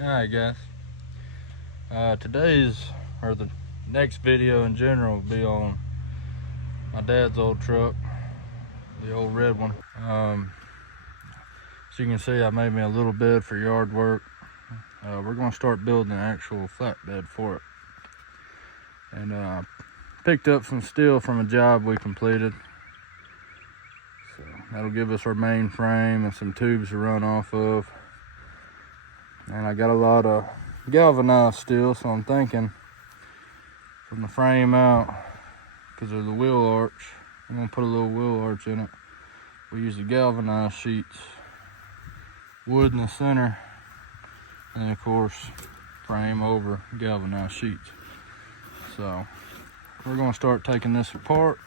Alright guys, today's, or the next video in general, will be on my dad's old truck, the old red one. As you can see, I made me a little bed for yard work. We're going to start building an actual flatbed for it. And picked up some steel from a job we completed. So that'll give us our main frame and some tubes to run off of. And I got a lot of galvanized steel, so I'm thinking from the frame out, because of the wheel arch, I'm going to put a little wheel arch in it. We use the galvanized sheets, wood in the center, and of course frame over galvanized sheets. So we're going to start taking this apart.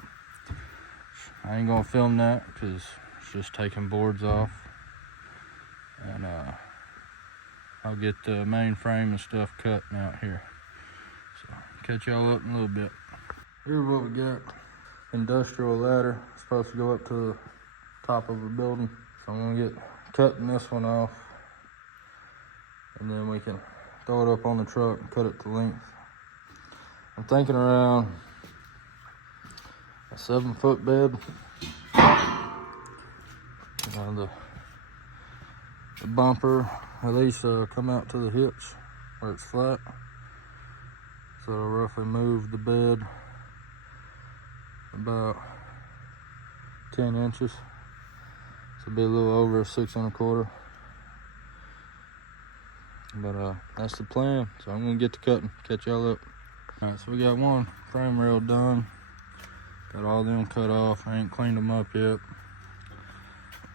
I ain't going to film that because it's just taking boards off. And I'll get the main frame and stuff cut out here. So catch y'all up in a little bit. Here's what we got. Industrial ladder. It's supposed to go up to the top of a building. So I'm gonna get cutting this one off. And then we can throw it up on the truck and cut it to length. I'm thinking around a 7-foot bed. The bumper at least come out to the hitch where it's flat. So I'll roughly move the bed about 10 inches. So it'll be a little over 6 1/4. But that's the plan. So I'm gonna get to cutting, catch y'all up. All right, so we got one frame rail done. Got all them cut off. I ain't cleaned them up yet.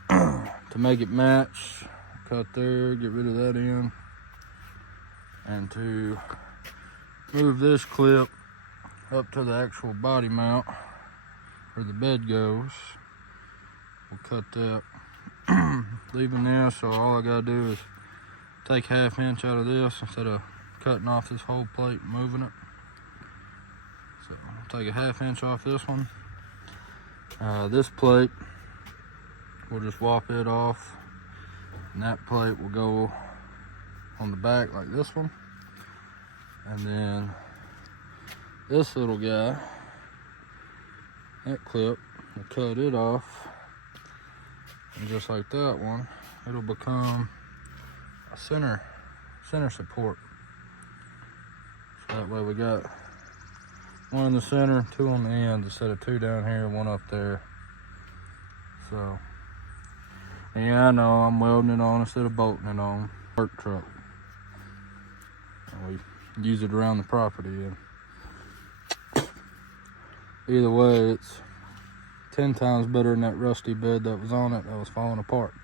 To make it match, cut there, get rid of that end. And to move this clip up to the actual body mount where the bed goes, we'll cut that. Leaving this, so all I gotta do is take 1/2 inch out of this instead of cutting off this whole plate and moving it. So I'll take a 1/2 inch off this one. This plate, we'll just whop it off, and that plate will go on the back like this one. And then this little guy, that clip, we'll cut it off. And just like that one, it'll become a center support. So that way we got one in the center, 2 on the ends instead of 2 down here, 1 up there. So, and yeah, I know I'm welding it on instead of bolting it on. Work truck. And we use it around the property. And either way, it's 10 times better than that rusty bed that was on it that was falling apart.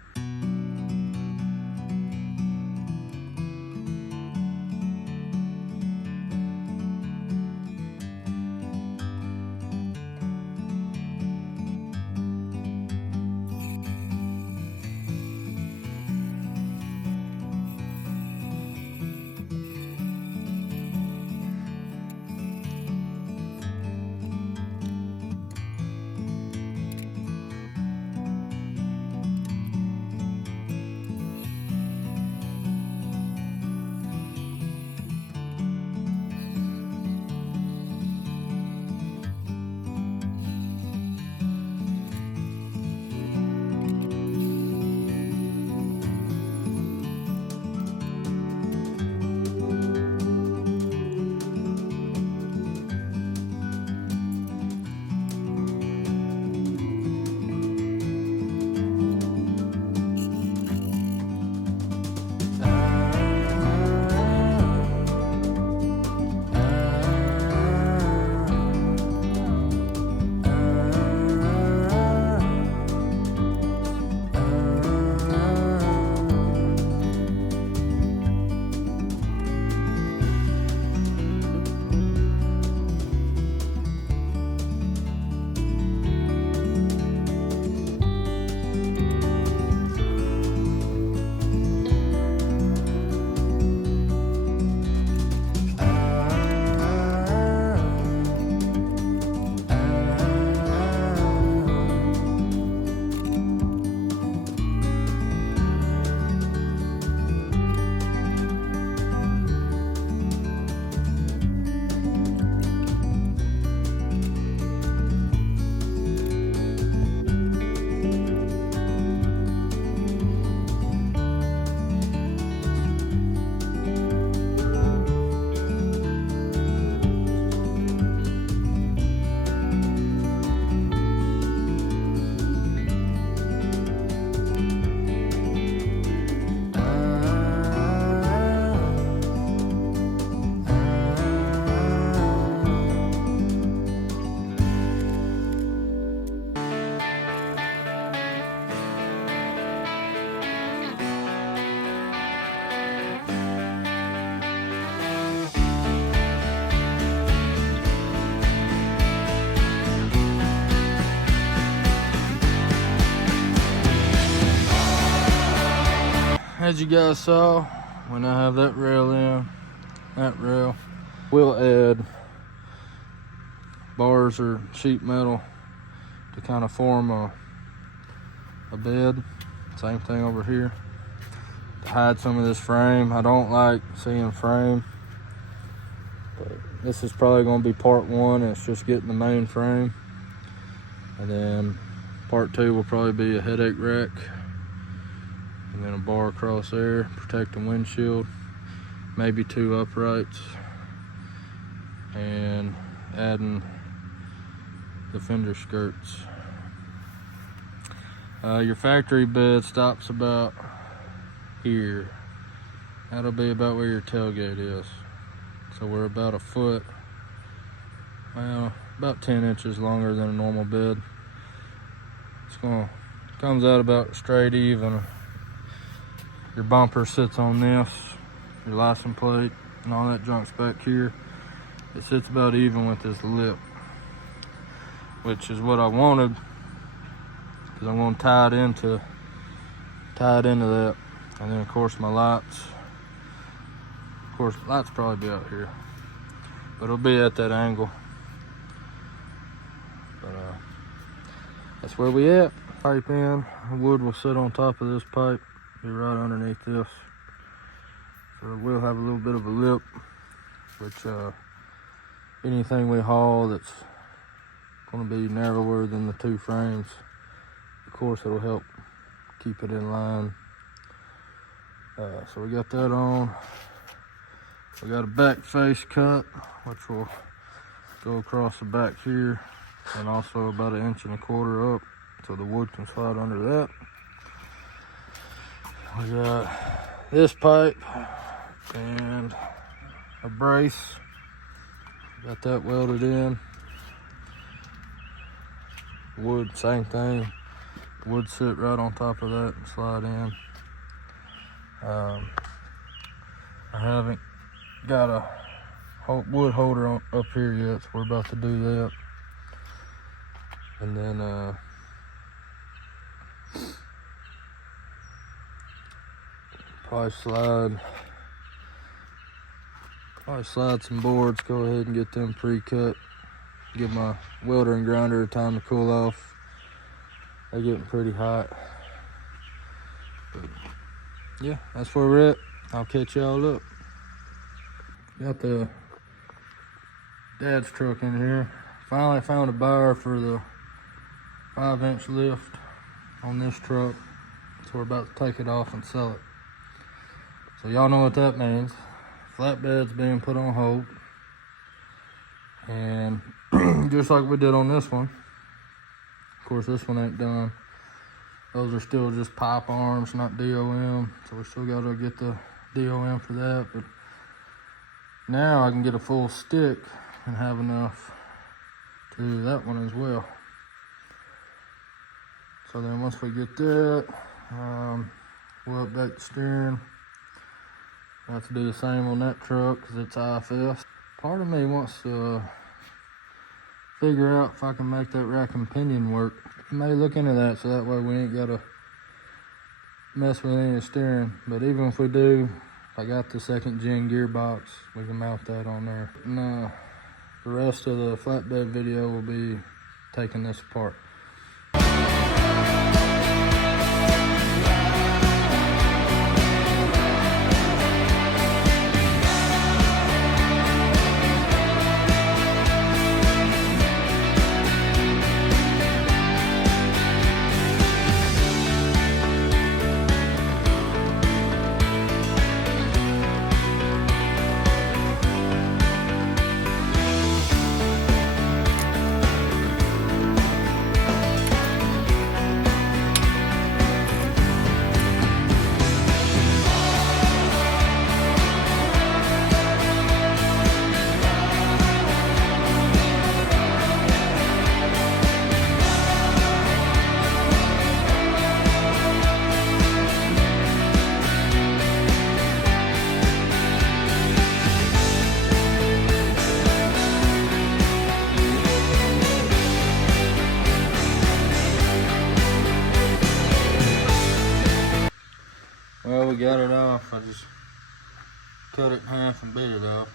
as you guys saw, when I have that rail in, that rail, we'll add bars or sheet metal to kind of form a bed. Same thing over here to hide some of this frame. I don't like seeing frame, but this is probably going to be part one. It's just getting the main frame, and then part two will probably be a headache rack, and then a bar across there protecting windshield, maybe 2 uprights, and adding the fender skirts. Your factory bed stops about here. That'll be about where your tailgate is. So we're about a foot, well, about 10 inches longer than a normal bed. Comes out about straight even. Your bumper sits on this, your license plate and all that junk's back here. It sits about even with this lip, which is what I wanted, because I'm going to tie it into that. And then of course my lights, lights probably be out here, but it'll be at that angle. But that's where we at. Pipe in, the wood will sit on top of this pipe, be right underneath this. So it will have a little bit of a lip, which anything we haul that's going to be narrower than the 2 frames, of course it'll help keep it in line. So we got that on. We got a back face cut, which will go across the back here, and also about 1.25 inches up, so the wood can slide under that. We got this pipe and a brace. Got that welded in. Wood, same thing. Wood sit right on top of that and slide in. I haven't got a wood holder up here yet, so we're about to do that. And then probably slide some boards, go ahead and get them pre-cut. Give my welder and grinder time to cool off. They're getting pretty hot. But yeah, that's where we're at. I'll catch y'all up. Got the dad's truck in here. Finally found a buyer for the 5-inch lift on this truck. So we're about to take it off and sell it. So y'all know what that means. Flatbed's being put on hold. And just like we did on this one. Of course, this one ain't done. Those are still just pipe arms, not DOM. So we still gotta get the DOM for that. But now I can get a full stick and have enough to do that one as well. So then once we get that, we'll update the steering. I have to do the same on that truck because it's IFS. Part of me wants to figure out if I can make that rack and pinion work. May look into that so that way we ain't gotta mess with any of the steering. But even if we do, I got the 2nd gen gearbox, we can mount that on there. And the rest of the flatbed video will be taking this apart. I just cut it in half and bit it off.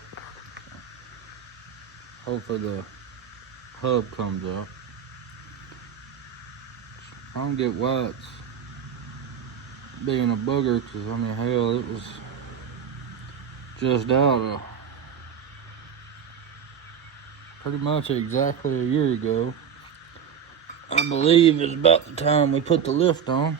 Hopefully the hub comes up. I don't get why it's being a booger, because I mean, hell, it was just out of pretty much exactly a year ago. I believe it's about the time we put the lift on.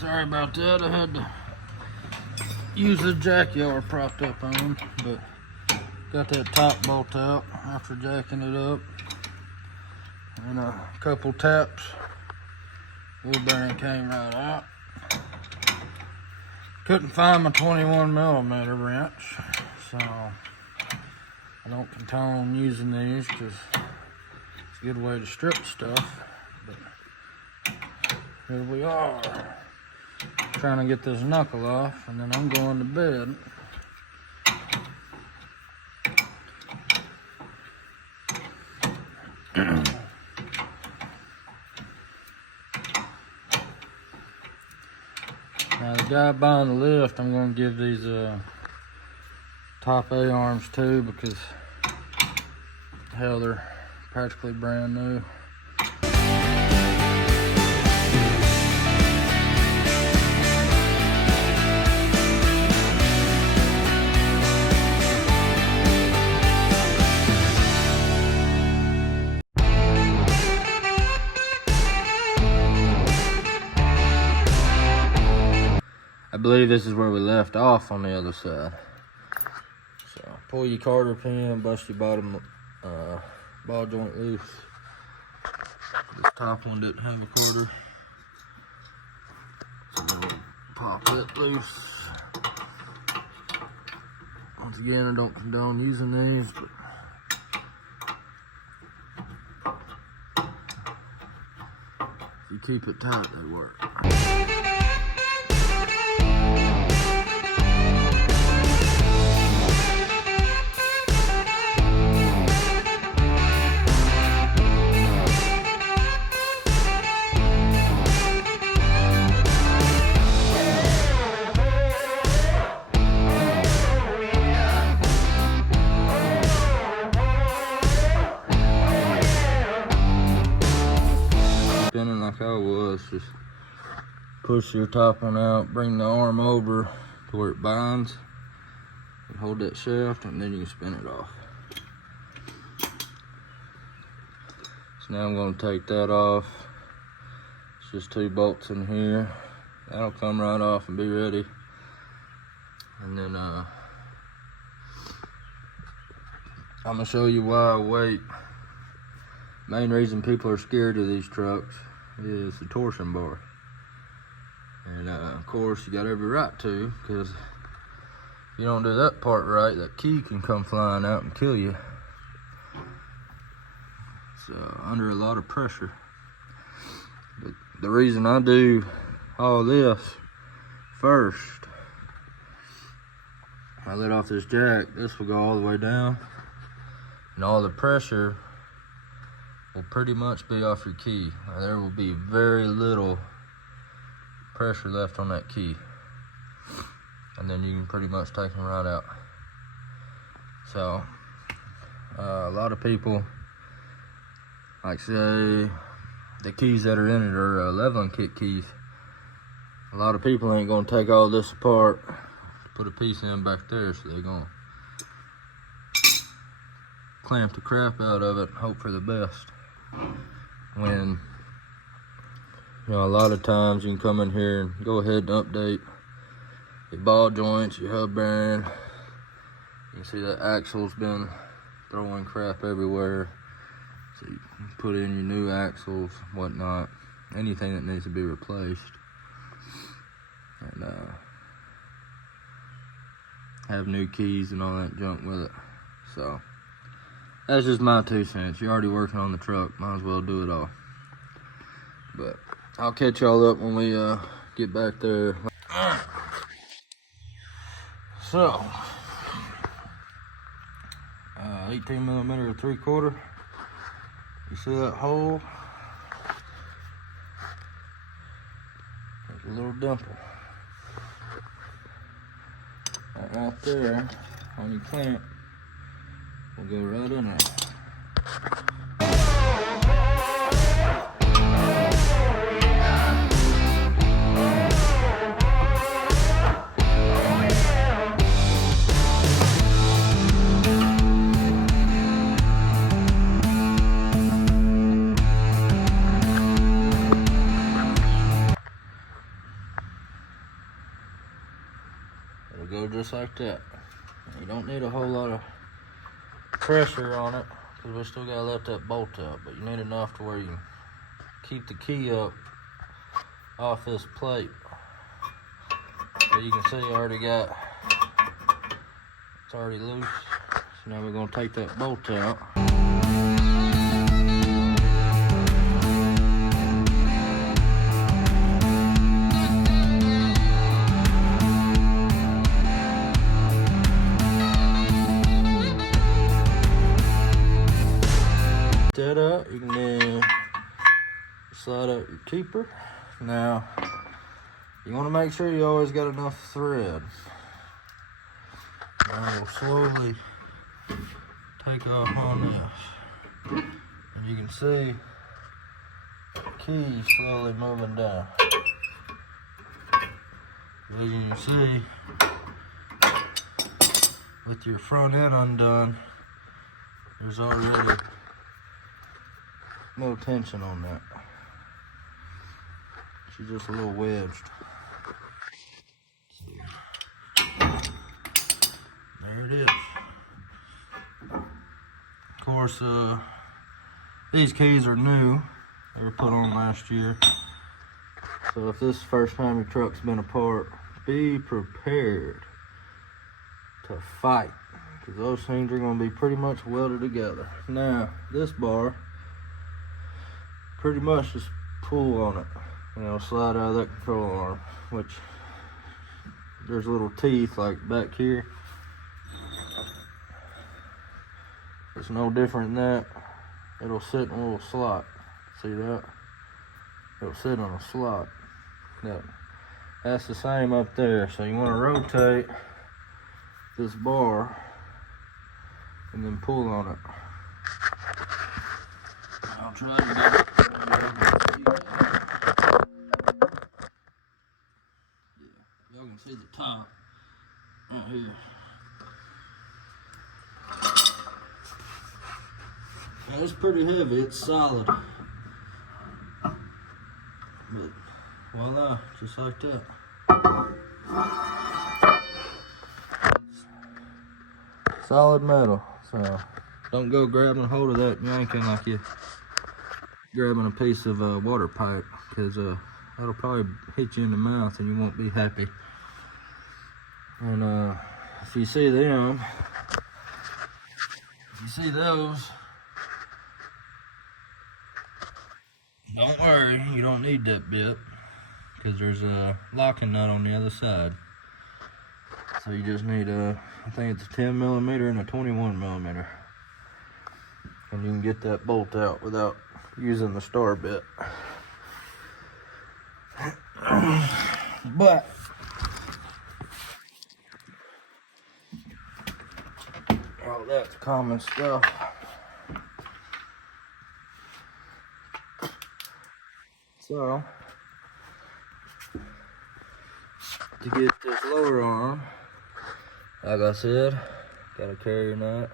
Sorry about that, I had to use the jack y'all were propped up on, but got that top bolt out after jacking it up, and a couple taps, wheel bearing came right out. Couldn't find my 21mm wrench, so I don't condone using these because it's a good way to strip stuff, but here we are. Trying to get this knuckle off, and then I'm going to bed. Now the guy buying the lift, I'm going to give these top A-arms too, because hell, they're practically brand new. I believe this is where we left off on the other side. So pull your carter pin, bust your bottom ball joint loose. This top one didn't have a carter, so then we'll pop it loose. Once again, I don't condone using these, but if you keep it tight, they work. Spinning like I was, just push your top one out, bring the arm over to where it binds, and hold that shaft, and then you can spin it off. So now I'm going to take that off. It's just 2 bolts in here. That'll come right off and be ready. And then I'm going to show you why I wait. Main reason people are scared of these trucks is the torsion bar. And of course you got every right to, because if you don't do that part right, that key can come flying out and kill you. It's under a lot of pressure. But the reason I do all this first, I let off this jack, this will go all the way down, and all the pressure will pretty much be off your key. Now, there will be very little pressure left on that key, and then you can pretty much take them right out. So a lot of people, like say the keys that are in it are leveling kit keys. A lot of people ain't gonna take all this apart, put a piece in back there, so they're gonna clamp the crap out of it and hope for the best. When, you know, a lot of times you can come in here and go ahead and update your ball joints, your hub bearing. You can see that axle's been throwing crap everywhere. So you can put in your new axles, whatnot, anything that needs to be replaced. And have new keys and all that junk with it. So that's just my 2 cents. You're already working on the truck, might as well do it all. But I'll catch y'all up when we get back there. So 18mm 3/4. You see that hole? There's a little dimple. That right there on your clamp will go right in there. It'll go just like that. You don't need a whole lot of pressure on it because we still gotta let that bolt out, but you need enough to where you can keep the key up off this plate. So you can see I already got, it's already loose. So now we're gonna take that bolt out. That up, you can then slide out your keeper. Now, you want to make sure you always got enough thread. Now we'll slowly take off on this. And you can see the key slowly moving down. As you can see, with your front end undone, there's already no tension on that. She's just a little wedged. There it is. Of course, these keys are new. They were put on last year. So if this is the first time your truck's been apart, be prepared to fight, because those things are going to be pretty much welded together. Now, this bar, pretty much just pull on it, you know, slide out of that control arm, which there's little teeth like back here. It's no different than that. It'll sit in a little slot. See that? It'll sit on a slot. That's the same up there. So you want to rotate this bar and then pull on it. I'll try to get it. Y'all can see the top right here. Now, it's pretty heavy, it's solid. But voila, just like that. Solid metal, so don't go grabbing hold of that yanking like you grabbing a piece of water pipe, because that'll probably hit you in the mouth and you won't be happy. And if you see them, if you see those, don't worry, you don't need that bit, because there's a locking nut on the other side. So you just need I think it's a 10mm and a 21mm. And you can get that bolt out without using the star bit. But all that's common stuff. So to get this lower arm, like I said, got a carrier nut.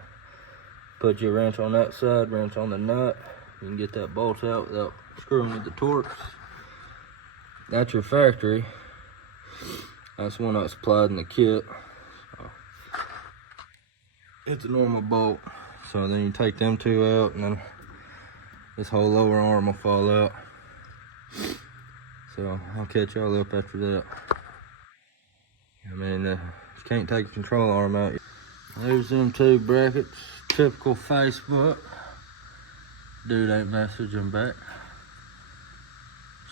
Put your wrench on that side, wrench on the nut. You can get that bolt out without screwing with the Torx. That's your factory. That's one that's supplied in the kit. So it's a normal bolt. So then you take them two out, and then this whole lower arm will fall out. So I'll catch y'all up after that. I mean, you can't take the control arm out. There's them two brackets. Typical Facebook. Dude ain't messaging back.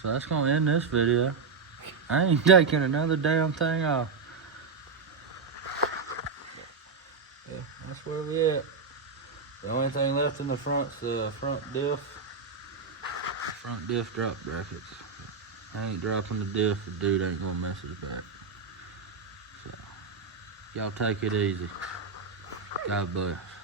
So that's gonna end this video. I ain't taking another damn thing off. Yeah, that's where we at. The only thing left in the front's the front diff. The front diff drop brackets. I ain't dropping the diff, the dude ain't gonna message back. So, y'all take it easy. God bless.